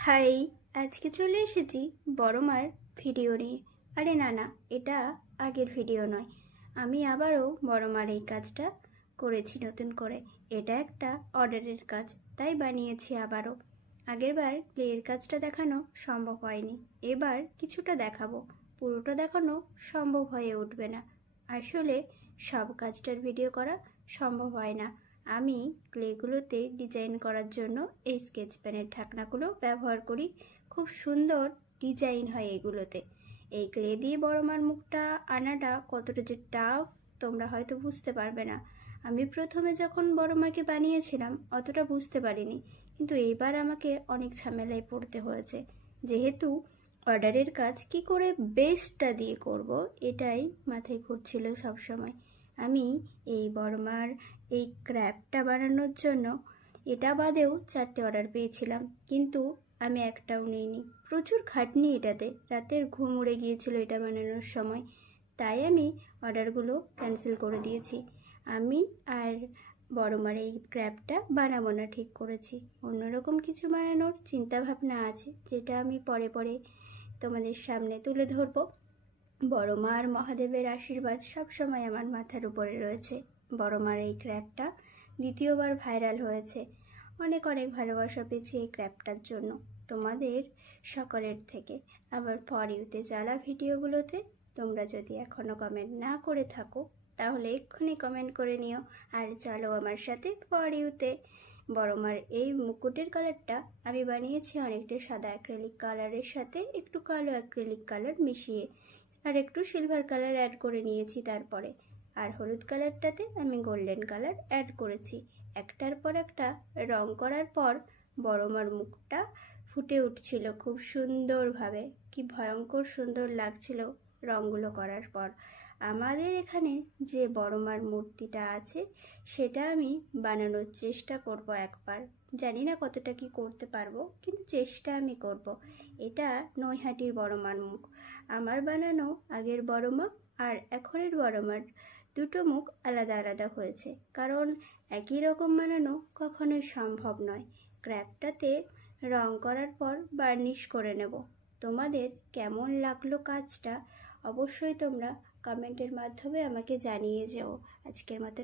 High, আজকে চলে এসেছি বড় মার ভিডিও নিয়ে। আরে না না, এটা আগের ভিডিও নয়। আমি আবারও বড় মার এই কাজটা করেছি নতুন করে। এটা একটা অর্ডারের কাজ, তাই বানিয়েছি আবারও। আগেরবার ক্লের কাজটা দেখানো সম্ভব হয়নি, এবার কিছুটা দেখাবো। পুরোটা দেখানো সম্ভব হয়ে উঠবে না, আসলে সব কাজটার ভিডিও করা সম্ভব হয় না। আমি ক্লেগুলোতে ডিজাইন করার জন্য এই স্কেচ পেনের ঢাকনাগুলো ব্যবহার করি। খুব সুন্দর ডিজাইন হয় এগুলোতে। এই ক্লে দিয়ে বড় মার মুখটা আনাটা কতটা যে টাফ তোমরা হয়তো বুঝতে পারবে না। আমি প্রথমে যখন বড় মাকে বানিয়েছিলাম অতটা বুঝতে পারিনি, কিন্তু এইবার আমাকে অনেক ঝামেলায় পড়তে হয়েছে। যেহেতু অর্ডারের কাজ কি করে বেস্টটা দিয়ে করব, এটাই মাথায় ঘুরছিল সবসময়। আমি এই বড়মার এই ক্র্যাবটা বানানোর জন্য এটা বাদেও 4টে অর্ডার পেয়েছিলাম, কিন্তু আমি একটাও নিইনি। প্রচুর খাটনি এটাতে, রাতের ঘুম উড়ে গিয়েছিল এটা বানানোর সময়, তাই আমি অর্ডারগুলো ক্যান্সেল করে দিয়েছি। আমি আর বড়মার এই ক্র্যাবটা বানাবো না ঠিক করেছি। অন্যরকম কিছু বানানোর চিন্তা ভাবনা আছে, যেটা আমি পরে পরে তোমাদের সামনে তুলে ধরবো। বড় মার মহাদেবের আশীর্বাদ সবসময় আমার মাথার উপরে রয়েছে। বড় মার এই ক্র্যাবটা দ্বিতীয়বার ভাইরাল হয়েছে। অনেক অনেক ভালোবাসা পেয়েছি এই ক্র্যাবটার জন্য তোমাদের সকলের থেকে। আবার ফর ইউতে জ্বালা ভিডিওগুলোতে তোমরা যদি এখনও কমেন্ট না করে থাকো, তাহলে এক্ষুনি কমেন্ট করে নিও। আর চলো আমার সাথে ফর ইউতে। বড় মার এই মুকুটের কালারটা আমি বানিয়েছি অনেকটা সাদা অ্যাক্রিলিক কালারের সাথে একটু কালো অ্যাক্রিলিক কালার মিশিয়ে, আর একটু সিলভার কালার অ্যাড করে নিয়েছি তারপরে। আর হলুদ কালারটাতে আমি গোল্ডেন কালার অ্যাড করেছি। একটার পর একটা রং করার পর বড় মার মুখটা ফুটে উঠছিল খুব সুন্দরভাবে। কি ভয়ঙ্কর সুন্দর লাগছিল রঙগুলো করার পর। আমাদের এখানে যে বড় মার মূর্তিটা আছে সেটা আমি বানানোর চেষ্টা করব একবার। জানি না কতটা কি করতে পারবো, কিন্তু চেষ্টা আমি করব। এটা নৈহাটির বড় মার মুখ। আমার বানানো আগের বড় মা আর এখনের বড় মার দুটো মুখ আলাদা আলাদা হয়েছে, কারণ একই রকম বানানো কখনোই সম্ভব নয়। ক্র্যাবটাতে রং করার পর বার্নিশ করে নেব। তোমাদের কেমন লাগলো কাজটা অবশ্যই তোমরা কমেন্টের মাধ্যমে আমাকে জানিয়ে যেও। আজকের মতো